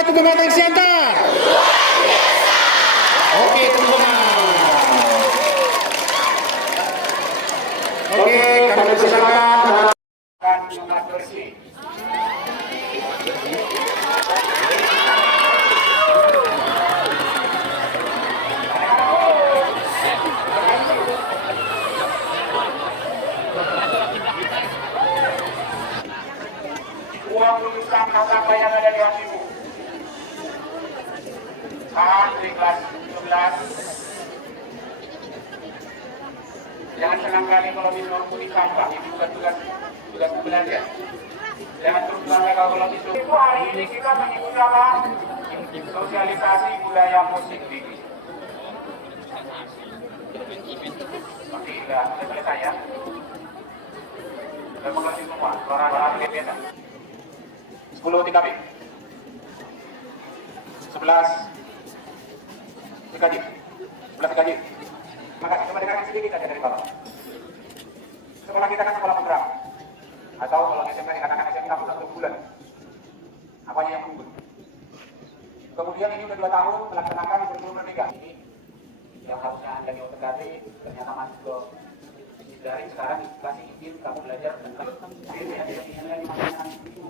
satu pematang siantar. Oke, teman-teman. Oke, kami persilakan dengan bersih. Uang lulusan nasabah yang ada di hatimu. Tahan dari kelas 11. Jangan senang kali kalau disuruh di sampah, itu bukan tugas belajar. Jangan terus bangga kalau disuruh. Hari ini kita mengikuti apa? Sosialisasi budaya musik di. Oke, sudah selesai ya. Sudah mengerti semua, suara-suara berbeda. 10 TKB 11 TKJ 11 TKJ. Maka kita mendengarkan sedikit aja dari bawah. Sekolah kita kan sekolah penggerak, atau kalau di SMP dikatakan SMP kamu 1 bulan. Apanya yang unggul? Kemudian ini udah 2 tahun melaksanakan kurikulum merdeka. Ini yang harusnya Anda di OTKT ternyata masuk ke dari sekarang dikasih izin kamu belajar tentang ini ada yang lagi makanan itu.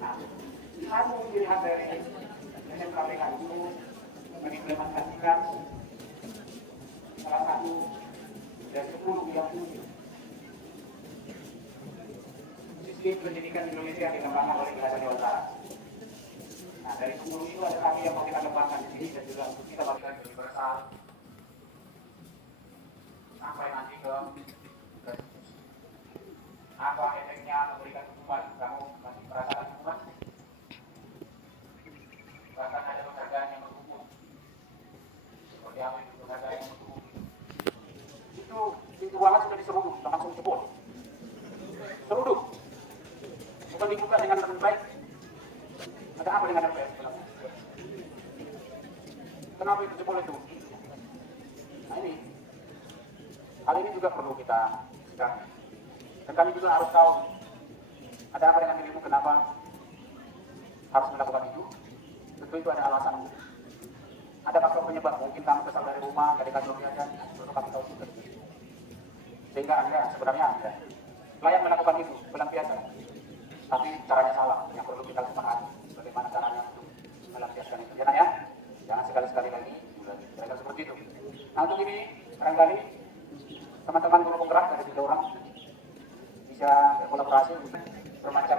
Nah, satu pilihan dari SMKPK itu mengimplementasikan salah satu dari 10 yang tujuh sistem pendidikan Indonesia yang dikembangkan oleh Kejahatan Jawa Barat. Nah, dari 10 itu ada kami yang mau kita kembangkan di sini dan juga untuk kita bagikan universal sampai nanti ke apa efeknya memberikan hukuman. Kamu masih merasakan hukuman? Bahkan ada penghargaan yang berhukum. Seperti apa itu penghargaan yang berhukum? Itu pintu ruangan sudah diseruduk, langsung jebol. Seruduk. Bukan dibuka dengan baik. Ada apa dengan RPS? Kenapa itu jebol itu? Nah ini. Hal ini juga perlu kita sekarang. Dan kami juga harus tahu ada apa dengan dirimu, kenapa harus melakukan itu. Tentu itu ada alasan. Ada faktor penyebab, mungkin kamu kesal dari rumah, dari kantor biasa, perlu kami tahu juga. Sehingga sebenarnya Anda layak melakukan itu, pelampiasan. Tapi caranya salah, yang perlu kita sepahami. Bagaimana caranya untuk melampiaskan itu. Jangan ya, jangan sekali-sekali lagi kira-kira seperti itu. Nah untuk ini, barangkali teman-teman guru penggerak dari 3 orang bisa berkolaborasi bermacam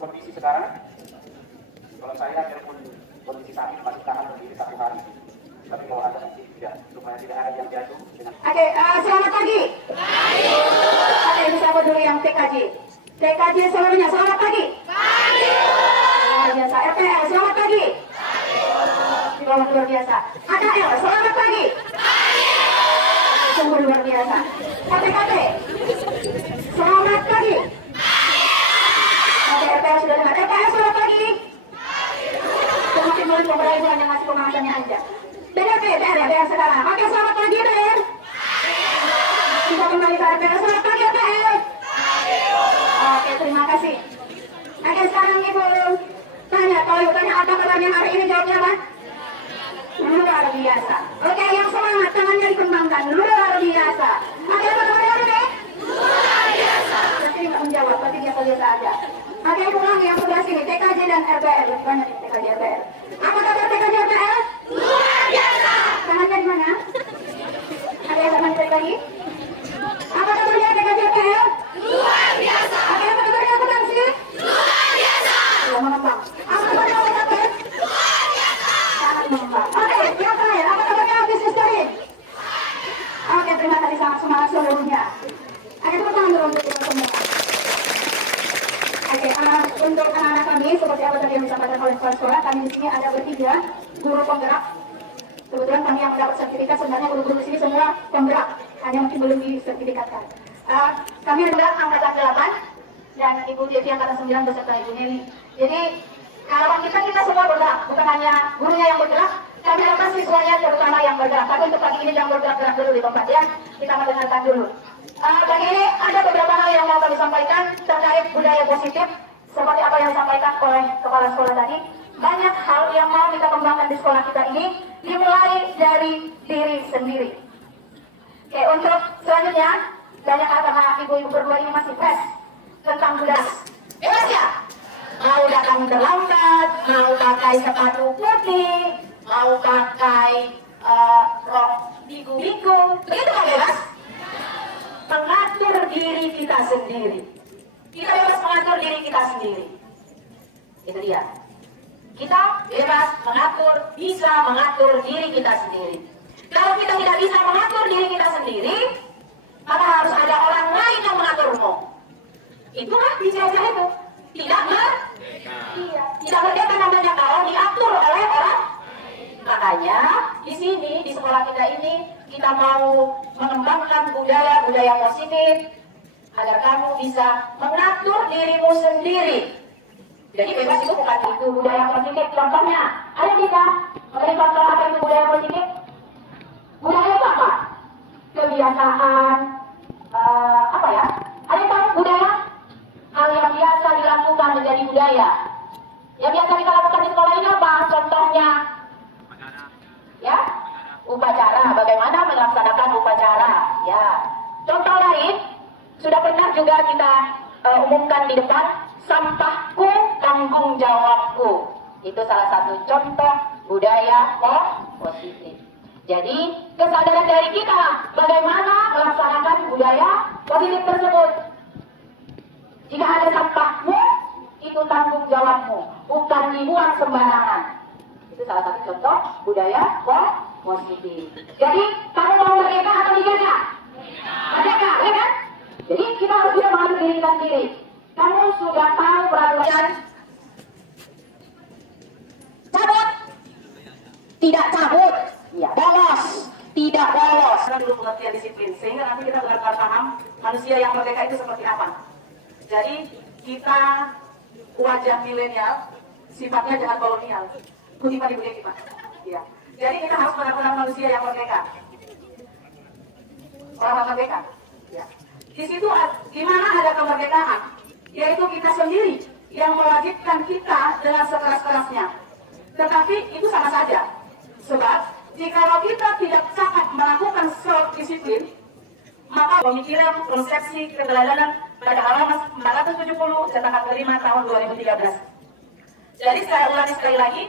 kondisi sekarang. Kalau saya biarpun kondisi kami masih tahan berdiri 1 hari, tapi kalau ada nanti tidak, supaya tidak ada yang jatuh dengan. Oke, selamat pagi. Oke, ini saya dulu yang TKJ. TKJ seluruhnya selamat pagi. Luar biasa. RPL selamat pagi. Di bawah luar biasa. AKL selamat pagi. Sungguh luar biasa. KTKT selamat pagi. Oke, RPL sudah dengar. RPL selamat pagi. Semakin mulut pemerintah ibu hanya ngasih pemanasannya aja. BDP, BR sekarang. Oke, selamat pagi BR. Kita kembali ke RPL. Selamat pagi RPL. Oke, terima kasih. Oke, sekarang ibu tanya, kalau ibu tanya apa pertanyaan hari ini, jawabnya apa? Luar biasa. Oke, yang semangat tangannya dikembangkan. Luar biasa. Ada apa namanya ini? Luar biasa. Berarti nggak menjawab, berarti biasa-biasa aja. Oke, ulang yang sebelah sini, TKJ dan RPL. Banyak nih TKJ RPL. Apa kabar TKJ RPL? Luar biasa. Tangannya di mana? Ada yang tangan lagi? Apa kabarnya TKJ RPL? Luar biasa. Ada apa kabarnya apa sih? Luar biasa. Belum mengembang. Apa kabarnya apa kabar? Luar biasa. Sangat mengembang. Oke, yang terakhir, apa kabarnya bisnis dari? Oke, terima kasih, sangat semangat seluruhnya. Oke, tepuk tangan dulu untuk kita semua. Oke, untuk anak-anak kami, seperti apa tadi yang disampaikan oleh kepala sekolah, kami di sini ada bertiga guru penggerak. Kebetulan kami yang mendapat sertifikat, sebenarnya guru-guru di sini semua penggerak, hanya mungkin belum disertifikatkan. Kami adalah angkatan 8 dan Ibu Devi angkatan 9 beserta Ibu Neli. Jadi harapan kita semua bergerak, bukan hanya gurunya yang bergerak, kami harapkan siswanya terutama yang bergerak. Tapi untuk pagi ini jangan bergerak-gerak dulu di tempat ya, kita mendengarkan dulu. Pagi ini ada beberapa hal yang mau kami sampaikan terkait budaya positif seperti apa yang disampaikan oleh kepala sekolah tadi, banyak hal yang mau kita kembangkan di sekolah kita ini dimulai dari diri sendiri. Oke, untuk selanjutnya, banyak karena ibu-ibu berdua ini masih fresh tentang budaya. Bebas ya? Mau datang terlambat, mau pakai sepatu putih, mau pakai rok bigu-bigu, begitu kan bebas? Mengatur diri kita sendiri. Kita bebas mengatur diri kita sendiri. Itu dia. Kita bebas mengatur, bisa mengatur diri kita sendiri. Kalau kita tidak bisa mengatur diri kita sendiri, maka harus ada orang lain yang mengaturmu. Itulah dijajah itu. Tidak iya, tidak merdeka namanya kalau diatur oleh orang. Makanya di sini di sekolah kita ini kita mau mengembangkan budaya positif agar kamu bisa mengatur dirimu sendiri. Jadi bebas itu bukan itu budaya positif. Contohnya, ayo kita memberi contoh apa itu budaya positif. Budaya itu apa? Kebiasaan, apa ya? Ada yang tahu budaya? Hal yang biasa dilakukan menjadi budaya. Yang biasa kita lakukan di sekolah ini apa? Contohnya, ya, upacara. Bagaimana melaksanakan upacara? Ya. Contoh lain, sudah pernah juga kita umumkan di depan, sampahku tanggung jawabku. Itu salah satu contoh budaya positif. Jadi kesadaran dari kita bagaimana melaksanakan budaya positif tersebut. Jika ada sampahmu, itu tanggung jawabmu, bukan dibuang sembarangan. Itu salah satu contoh budaya positif. Jadi kamu mau merdeka atau dijajah? Merdeka, ya kan? Jadi kita harus bisa mengatur diri kita sendiri. Kamu sudah tahu peraturan cabut, tidak cabut, ya, bolos, tidak bolos. Kita dulu pengertian disiplin, sehingga nanti kita benar-benar paham manusia yang merdeka itu seperti apa. Jadi kita wajah milenial, sifatnya jangan kolonial. Kutipan Ibu Deki, Pak. Ya. Jadi kita harus benar-benar manusia yang merdeka. Orang merdeka. Ya. Di situ di mana ada kemerdekaan, yaitu kita sendiri yang mewajibkan kita dengan sekeras-kerasnya. Tetapi itu sama saja. Sebab jika kita tidak cakap melakukan self-disiplin, maka pemikiran konsepsi keteladanan pada halaman 470 cetakan kelima tahun 2013. Jadi saya ulangi sekali lagi,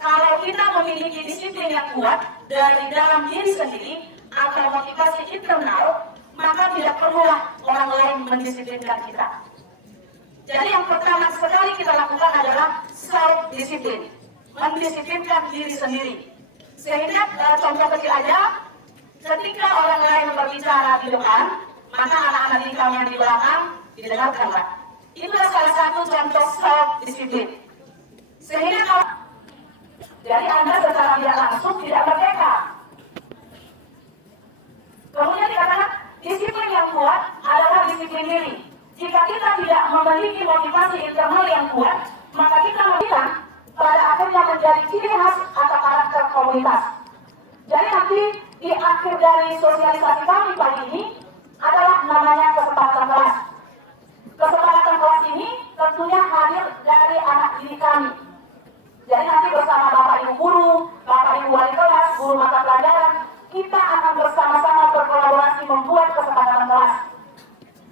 kalau kita memiliki disiplin yang kuat dari dalam diri sendiri atau motivasi internal, maka tidak perlulah orang lain mendisiplinkan kita. Jadi yang pertama sekali kita lakukan adalah self-disiplin, mendisiplinkan diri sendiri. Sehingga contoh kecil aja, ketika orang lain berbicara di depan, maka anak-anak di kamu yang di belakang didengarkanlah. Itulah salah satu contoh self-disiplin. Sehingga kalau jadi Anda secara tidak langsung tidak merdeka. Kemudian dikatakan disiplin yang kuat adalah disiplin diri. Jika kita tidak memiliki motivasi internal yang kuat, maka kita bilang pada akhirnya menjadi ciri khas atau karakter komunitas. Jadi nanti di akhir dari sosialisasi kami pagi ini adalah namanya kesepakatan kelas. Kesepakatan kelas ini tentunya hadir dari anak didik kami. Jadi nanti bersama Bapak Ibu guru, Bapak Ibu wali kelas, guru mata pelajaran, kita akan bersama-sama berkolaborasi membuat kesepakatan kelas.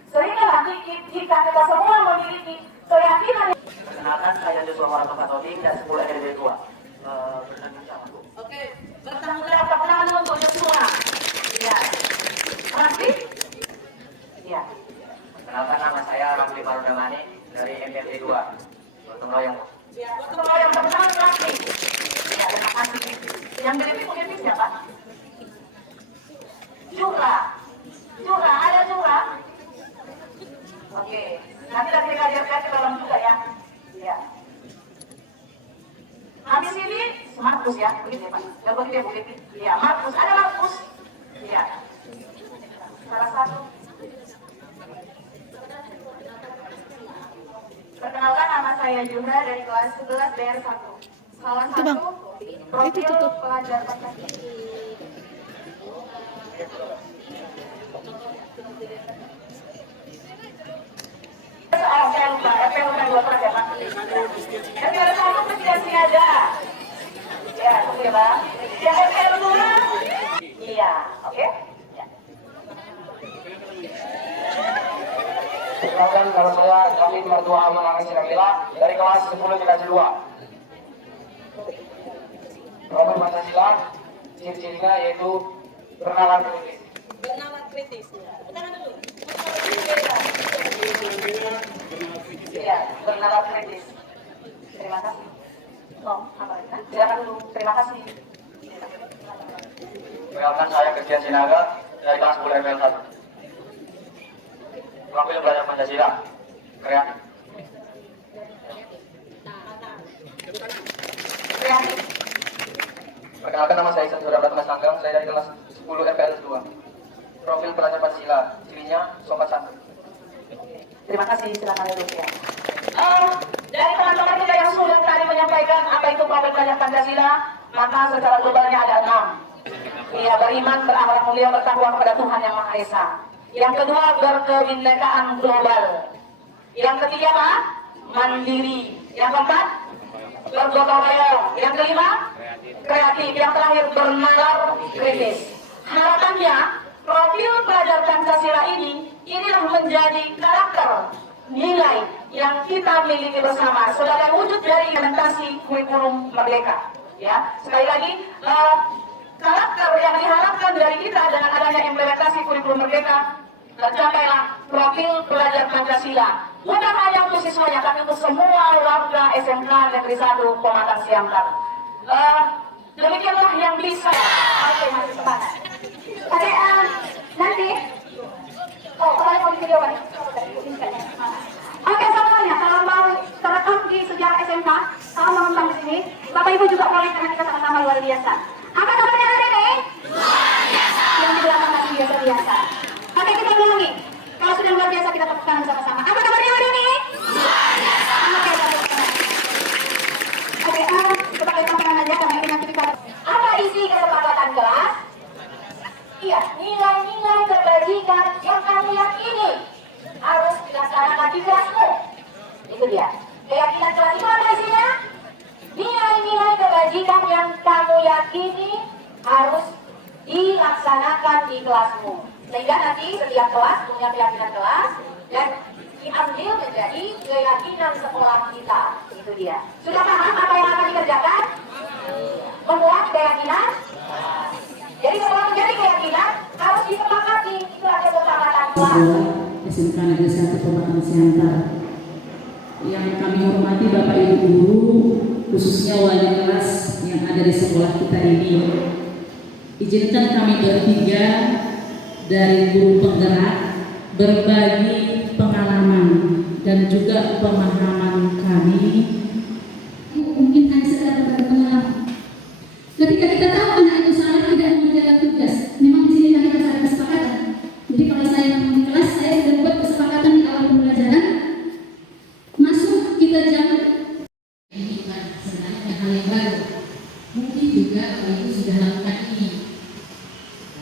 Sehingga nanti jika kita semua memiliki keyakinan. Perkenalkan, saya Joshua Waratopatoting dan 10 RD 2. Bertanggung jawab. Oke, bertanggung jawab perkenalan untuk Joshua. Ya. Masih? Ya. Perkenalkan, nama saya Ramli Parudamani dari MPLD 2. Gotong royong. Ya, gotong royong pertama Ramli. Ya, terima kasih. Yang mungkin siapa? Jura. Jura, ada Jura? Oke, nanti kita diajarkan ke dalam juga ya. Ya. Habis ini Markus ya, begitu ya Pak. Ya begitu ya Bu Devi. Ya, Markus, ada Markus. Ya. Salah satu. Perkenalkan, nama saya Jura dari kelas 11 DR1. Salah satu profil pelajar Pancasila. Saya lupa, FP udah 2 kelas ya Pak. dulu ya Bang. Yang MPL dulu. Iya, oke. Ya. Perkenalkan, nama saya Khalid Martua Aman Anang Siramila dari kelas 10 dikasih 2. Profil Pancasila, ciri-cirinya yaitu bernalar kritis. Bernalar kritis. Tangan dulu. Iya, bernalar kritis. Terima kasih. Oh, apa ya? Silakan dulu. Terima kasih. Perkenalkan, saya Christian Sinaga dari kelas 10 MPL 1. Profil belajar Pancasila, kreatif. Kreatif. Perkenalkan, nama saya Isan Surya Pratama Sanggang, saya dari kelas 10 MPL 2. Profil belajar Pancasila, cirinya sopan santun. Terima kasih, silakan duduk ya. Dari teman-teman kita yang sudah tadi menyampaikan apa itu profil belajar Pancasila, maka secara globalnya ada 6. Ia beriman, berakhlak mulia, bertakwa kepada Tuhan Yang Maha Esa. Yang kedua, berkebinekaan global. Yang ketiga, apa? Mandiri. Yang keempat, bergotong royong. Yang kelima, kreatif. Yang terakhir, bernalar kritis. Harapannya, profil pelajar Pancasila inilah menjadi karakter nilai yang kita miliki bersama sebagai wujud dari implementasi kurikulum merdeka. Ya, sekali lagi, karakter yang diharapkan dari kita dengan adanya implementasi kurikulum merdeka, tercapailah profil pelajar Pancasila. Bukan hanya untuk siswanya, tapi untuk semua warga SMK Negeri 1 Pematang Siantar. Demikianlah yang bisa. Oke, masih semangat. Oke, nanti. Oh, kemarin mau video kan? Oke, semuanya, kalau mau terekam di sejarah SMK, kalau mau nonton di sini, Bapak Ibu juga boleh karena kita sama-sama luar biasa. Apa kabarnya hari ini? Luar biasa. Yang di belakang masih biasa-biasa. Oke, kita ulangi. Kalau sudah luar biasa, kita tepuk tangan sama-sama. Apa kabarnya hari ini? Luar biasa. Oke, tepuk tangan. Oke, kita tepuk tangan aja karena ini nanti kita. Apa isi kesepakatan kelas? Iya, nilai-nilai kebajikan yang kamu yakini harus dilaksanakan di kelasmu. Itu dia. Keyakinan kelas itu apa isinya? Nilai-nilai kebajikan yang kamu yakini harus dilaksanakan di kelasmu. Sehingga nanti setiap kelas punya keyakinan kelas dan diambil menjadi keyakinan sekolah kita. Itu dia. Sudah paham apa yang akan dikerjakan? Membuat keyakinan. Jadi setelah menjadi keyakinan harus disepakati. Itu ada kesepakatan kelas. SMK Negeri 1 Pematang Siantar. Yang kami hormati Bapak Ibu Guru, khususnya wali kelas yang ada di sekolah kita ini. Izinkan kami bertiga dari guru penggerak berbagi pengalaman dan juga pemahaman kami. Mungkin hanya sekedar berbagi pengalaman. Ketika kita tahu anak itu salah tidak mengerjakan tugas, memang di sini kita ada kesepakatan. Jadi kalau saya di kelas, saya sudah buat kesepakatan di awal pembelajaran. Masuk kita jangan ini bukan sebenarnya hal yang baru. Mungkin juga Bapak Ibu sudah lakukan ini.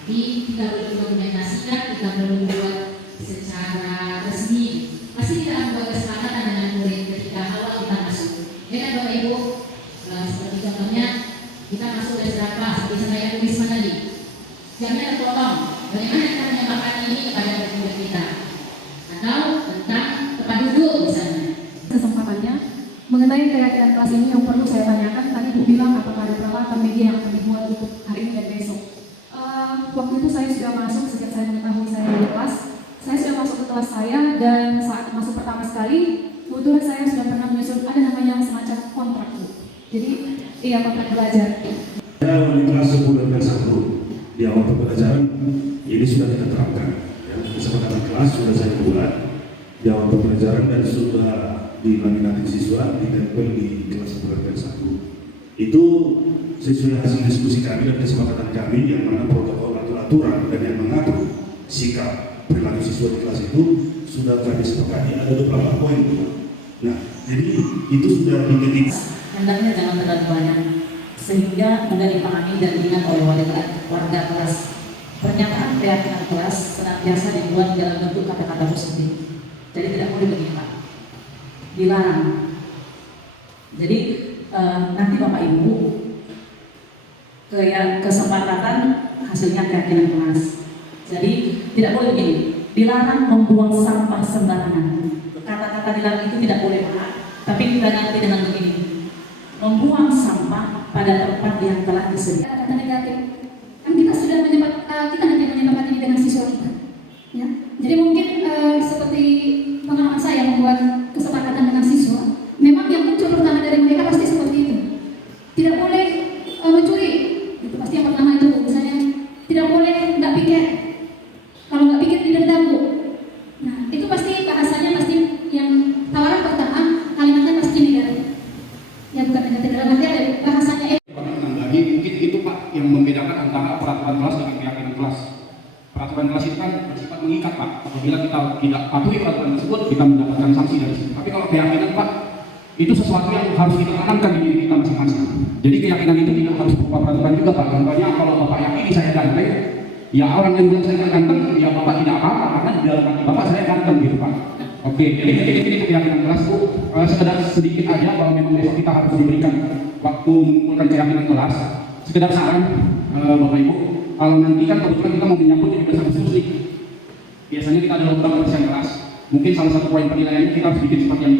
Tapi kita belum dokumentasikan, kita belum buat secara resmi. Pasti kita akan buat kesepakatan dengan murid ketika awal kita masuk. Ya kan Bapak Ibu? Seperti contohnya kita masuk dari berapa seperti saya tulis tadi. Jamnya terpotong. Bagaimana kita menyampaikan ini kepada murid kita? Atau tentang tempat duduk misalnya. Kesempatannya mengenai keyakinan kelas ini yang perlu saya tanyakan, tadi Bu bilang apakah ada peralatan media yang akan dibuat untuk hari ini dan besok. Waktu itu saya sudah masuk, sejak saya mengetahui saya di kelas, saya sudah masuk ke kelas saya dan saat masuk pertama sekali, kebetulan saya sudah pernah menyusun ada namanya semacam kontrak. Jadi iya, kontrak belajar. Saya wali kelas 10 dan 1 di awal pembelajaran ini sudah kita terapkan. Ya, kesepakatan kelas sudah saya buat di awal pembelajaran dan sudah dilaminati siswa ditempel di kelas 10 dan 1. Itu sesuai hasil diskusi kami dan kesepakatan kami yang mana protokol atau aturan dan yang mengatur sikap perilaku siswa di kelas itu sudah kami sepakati ada beberapa poin. Nah, jadi itu sudah diketik. Hendaknya jangan terlalu banyak sehingga mudah dipahami dan diingat oleh warga kelas. Pernyataan keyakinan kelas senantiasa dibuat dalam bentuk kata-kata positif. Jadi tidak boleh menyimpang, dilarang. Jadi nanti Bapak Ibu kesepakatan hasilnya keyakinan kelas. Jadi tidak boleh begini, dilarang membuang sampah sembarangan. Kata-kata dilarang itu tidak boleh, Pak. Tapi kita ganti dengan begini, membuang sampah pada tempat yang telah disediakan. Kata negatif, kan kita sudah kita nanti menyepakati ini dengan siswa kita, ya. Jadi mungkin seperti pengalaman saya membuat kesepakatan dengan siswa, memang yang muncul pertama dari mereka pasti seperti itu. Tidak boleh mencuri, itu pasti yang pertama itu. Misalnya tidak boleh nggak piket, kalau nggak piket didenda Bu. Nah itu pasti bahasanya pasti yang tawaran pertama kalimatnya pasti negatif. Ya bukan negatif dalam arti ada bahasanya. Menanggapi mungkin itu Pak yang membedakan antara peraturan kelas dengan keyakinan kelas. Peraturan kelas itu kan bersifat mengikat Pak. Apabila kita tidak patuhi peraturan tersebut, kita mendapatkan sanksi dari situ. Tapi kalau keyakinan Pak, itu sesuatu yang harus kita tanamkan di diri kita masing-masing. Jadi keyakinan itu tidak harus berupa peraturan juga Pak. Contohnya kalau Bapak yakini saya ganteng, ya orang yang bilang saya ganteng, ya Bapak tidak apa-apa karena di dalam hati Bapak saya ganteng gitu Pak. Oke, jadi ini keyakinan kelas Bu. Sekedar sedikit aja bahwa memang besok kita harus diberikan waktu mengumpulkan keyakinan kelas. Sekedar saran Bapak Ibu, kalau nanti kan kebetulan kita mau menyambut 17 Agustus nih. Biasanya kita ada lomba persiapan kelas. Mungkin salah satu poin penilaiannya kita harus bikin seperti yang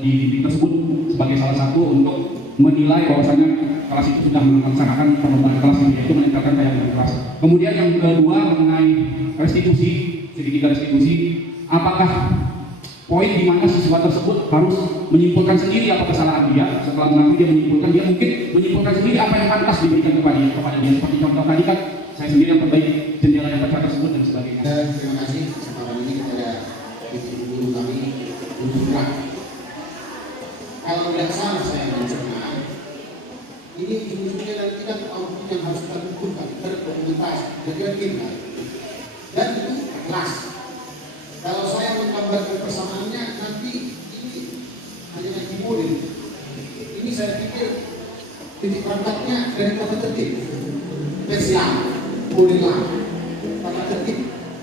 di titik tersebut sebagai salah satu untuk menilai bahwasanya kelas itu sudah melaksanakan perlombaan kelas ini, yaitu meningkatkan keyakinan kelas. Kemudian yang kedua mengenai restitusi, sedikit restitusi, apakah poin di mana siswa tersebut harus menyimpulkan sendiri apa kesalahan dia. Setelah mengakui dia menyimpulkan, dia mungkin menyimpulkan sendiri apa yang pantas diberikan kepada dia. Seperti contoh tadi kan, saya sendiri yang perbaiki jendela yang pecah tersebut dan sebagainya. Terima kasih kesempatan ini kepada guru kami Bunda. Kalau tidak salah saya mencerna, ini ujung-ujungnya nanti kan output yang harus kita kumpulkan, terdokumentasi, kita dan itu kelas. Kalau saya menggambarkan persamaannya, nanti ini hanya lagi model. Ini saya pikir titik berangkatnya dari tata tertib, spesial, modelan, tata tertib.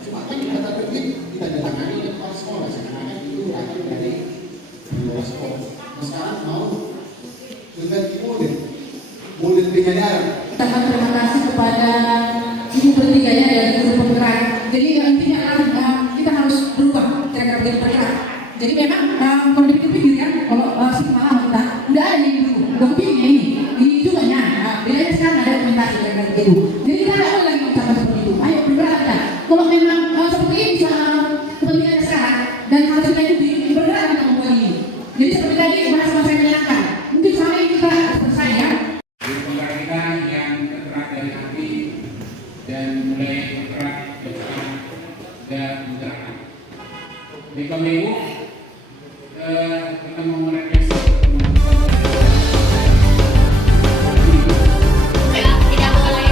Cuma kan tata tertib tidak ditangani oleh kepala sekolah, sekarang itu berasal dari kepala sekolah. Nah, sekarang mau mengganti model penyadaran. Terima kasih kepada ibu bertiganya dari guru penggerak. Jadi intinya adalah kita harus berubah cara bergerak. Jadi memang kalau dipikir-pikir kan, kalau si kepala kita udah ada nih dulu, udah kepikirnya ini juga nya. Bedanya sekarang ada dokumentasi dari guru. Jadi kita nggak boleh lagi mengucapkan seperti itu. Ayo bergerak kita. Kalau memang seperti ini bisa kepentingannya sekarang dan harus kita ikuti, bergerak kita membuat ini. Jadi seperti tadi bahasa-bahasa yang menyenangkan. Mungkin sama ini kita bersaing. Penggerak kita yang tergerak dari hati dan mulai bergerak bersama dan mencerahkan. Di Minggu kita mau merefleksi. Tidak boleh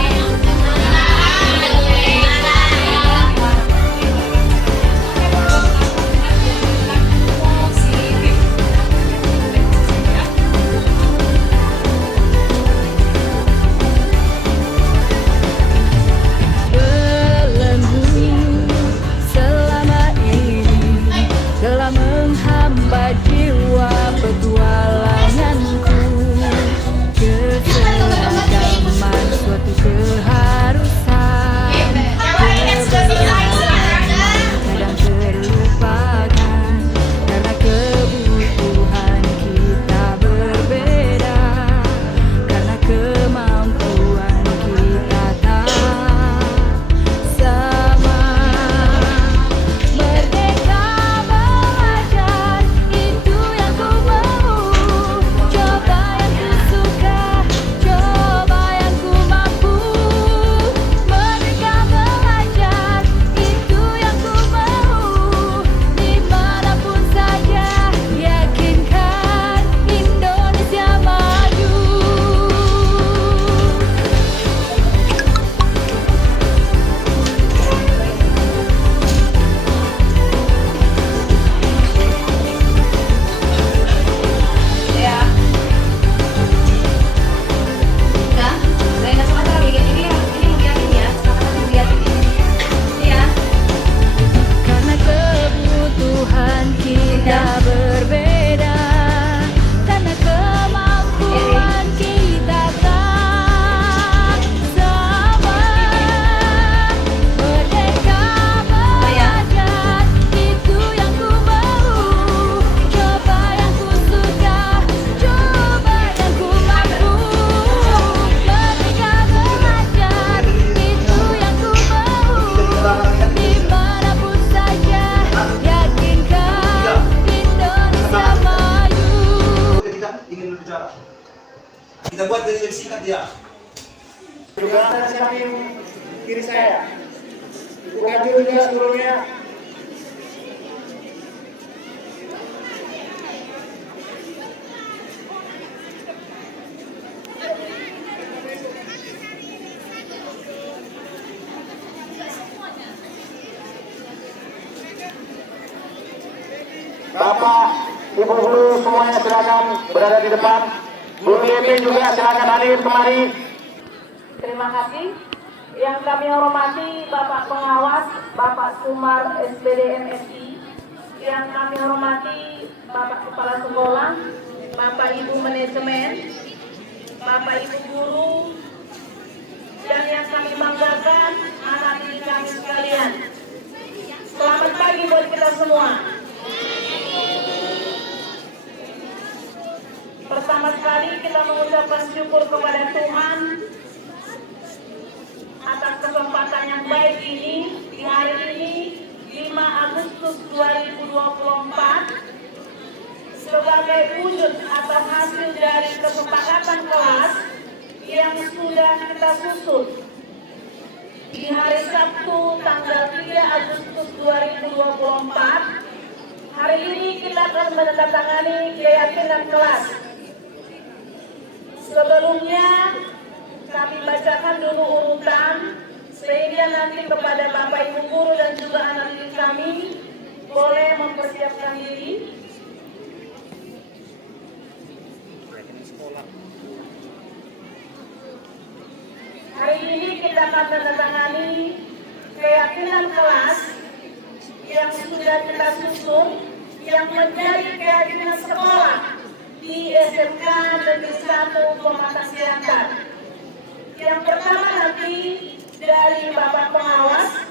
belakang samping kiri saya. Ibu Kajur juga seluruhnya. Bapak, Ibu guru semuanya silakan berada di depan. Bu DP juga silakan hadir kemari. Terima kasih. Yang kami hormati Bapak Pengawas, Bapak Sumar SPD MSI. Yang kami hormati Bapak Kepala Sekolah, Bapak Ibu Manajemen, Bapak Ibu Guru, dan yang kami banggakan anak didik kami sekalian. Selamat pagi buat kita semua. Pertama sekali kita mengucapkan syukur kepada Tuhan atas kesempatan yang baik ini di hari ini 5 Agustus 2024 sebagai wujud atas hasil dari kesepakatan kelas yang sudah kita susun di hari Sabtu tanggal 3 Agustus 2024. Hari ini kita akan menandatangani keyakinan kelas. Sebelumnya kami bacakan dulu urutan sehingga nanti kepada Bapak Ibu guru dan juga anak didik kami boleh mempersiapkan diri. Hari ini kita akan menandatangani keyakinan kelas yang sudah kita susun yang menjadi keyakinan sekolah di SMK Negeri 1 Pematang Siantar. Yang pertama nanti dari Bapak Pengawas,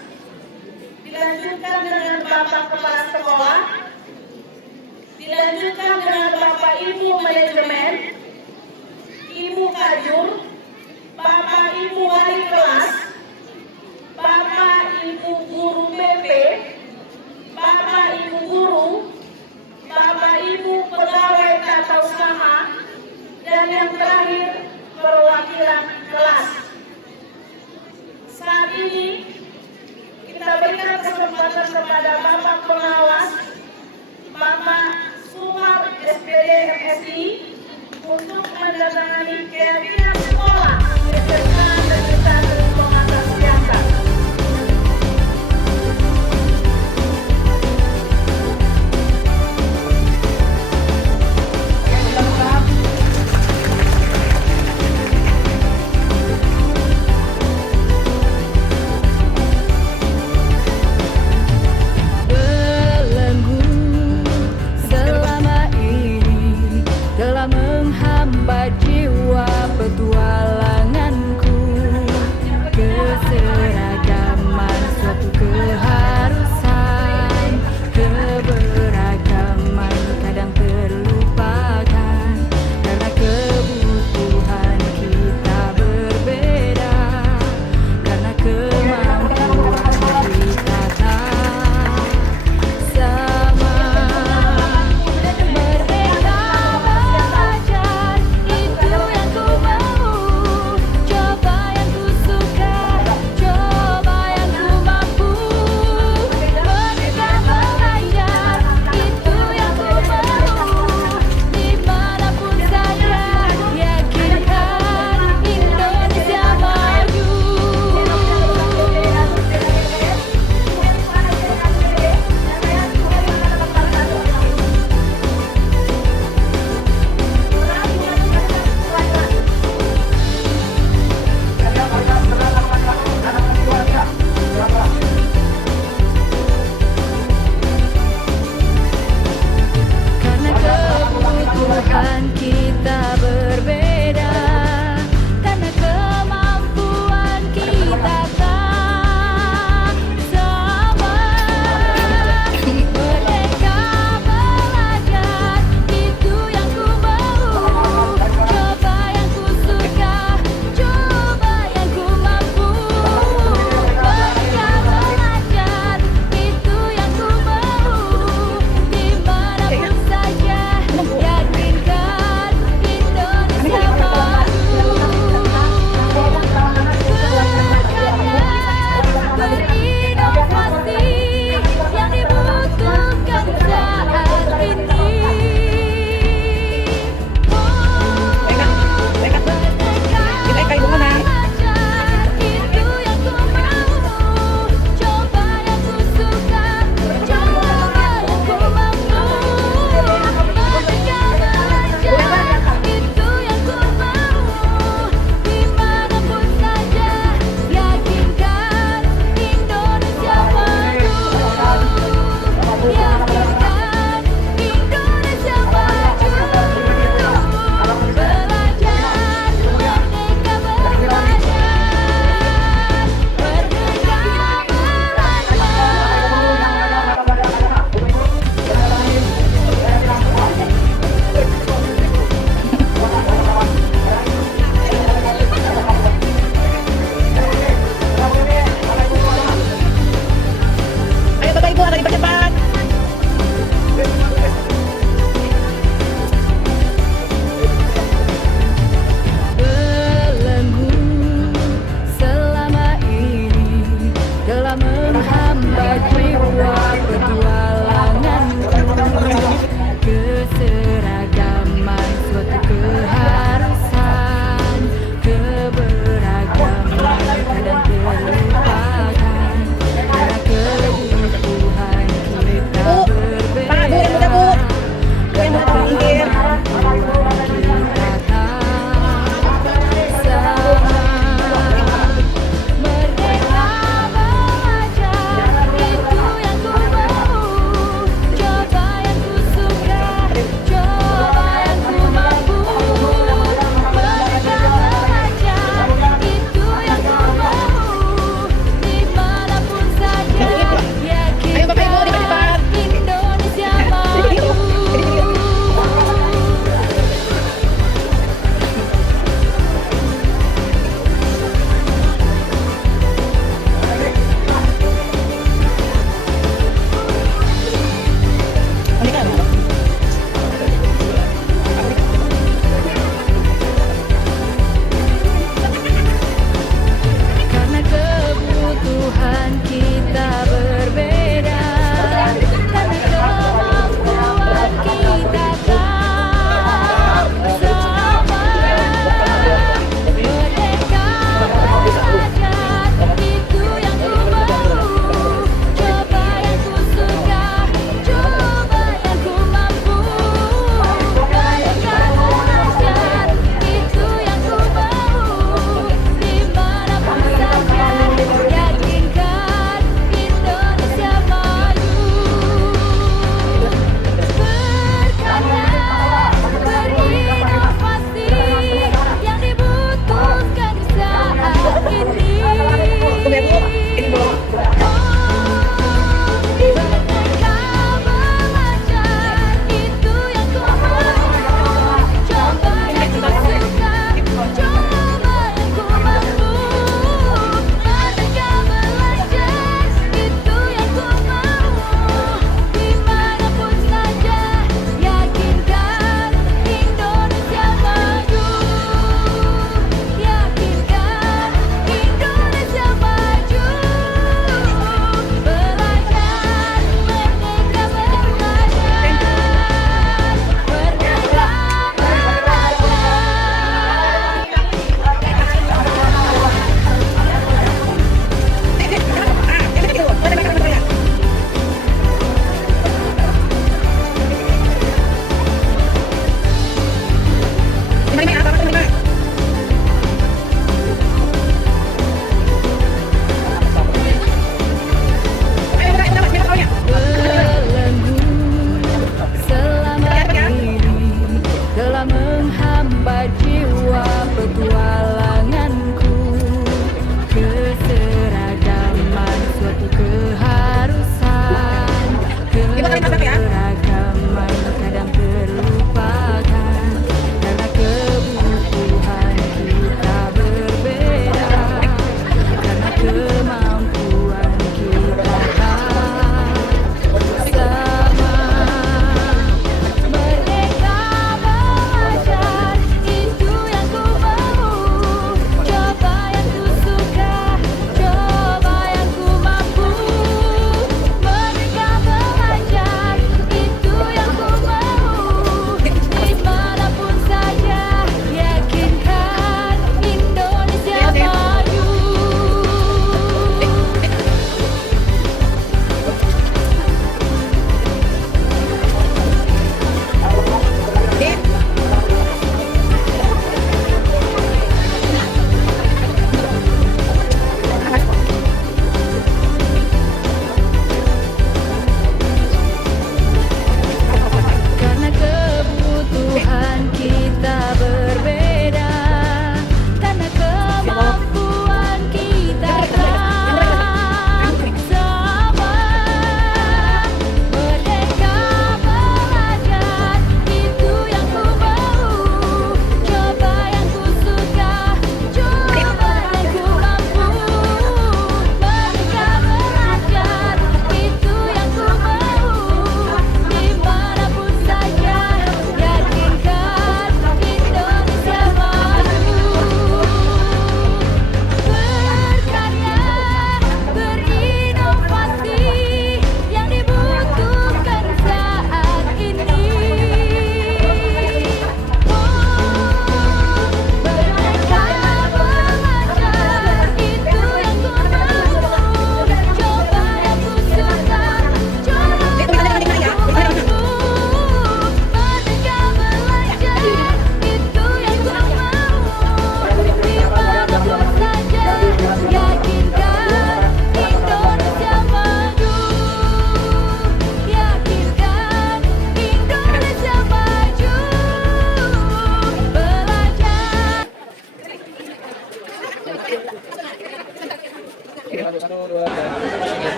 dilanjutkan dengan Bapak Kepala Sekolah, dilanjutkan dengan Bapak Ibu Manajemen, Ibu Kajur, Bapak Ibu Wali Kelas, Bapak Ibu Guru BP, Bapak Ibu Guru, Bapak Ibu Pegawai Tata Usaha, dan yang terakhir perwakilan kelas. Saat ini kita berikan kesempatan kepada Bapak Pengawas, Bapak Sumar SPD MSI untuk menandatangani keyakinan sekolah SMK Negeri 1 Pematang Siantar. Selama ini telah menghambat jiwa petua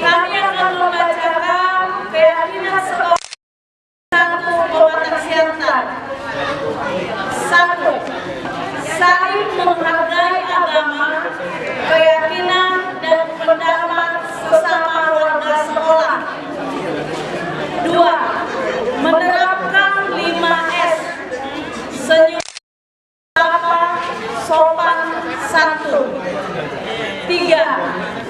Kami akan membacakan keyakinan sekolah 1 Kabupaten Siantar. 1. Saling menghargai agama, keyakinan, dan pendapat sesama warga sekolah. 2. Menerapkan 5S, senyum, sapa, sopan, santun. Ketiga,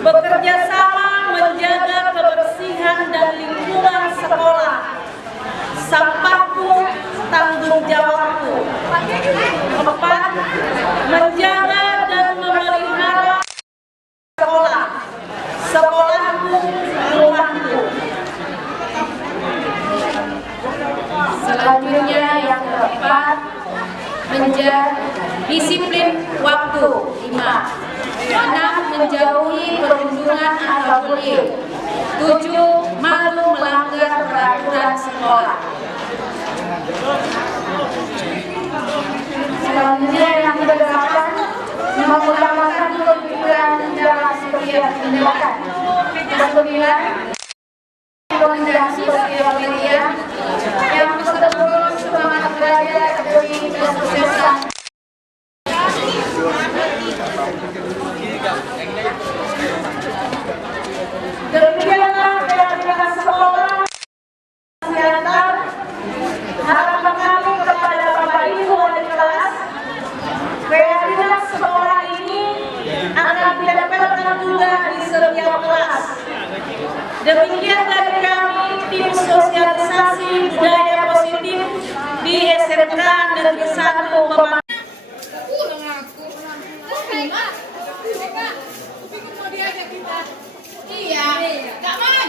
bekerja sama menjaga kebersihan dan lingkungan sekolah. Sampahku, tanggung jawabku. Empat, menjaga dan memelihara sekolah. Sekolahku, rumahku. Selanjutnya yang keempat, menjaga disiplin waktu. 5. 6. Menjauhi perundungan atau bullying. 7. Malu melanggar peraturan sekolah. Selanjutnya yang ke-8, mengutamakan kejujuran dalam setiap tindakan. 9. Rekomendasi setiap pilihan. Yang ke-10, semangat belajar demi kesuksesan. Demikianlah kegiatan sekolah kesehatan. Harapan kami kepada Bapak Ibu wali kelas, kreativitas sekolah ini akan didapatkan juga di setiap kelas. Demikian dari kami, tim sosialisasi budaya positif di SMK Negeri 1 Pemalang. Iya, jangan.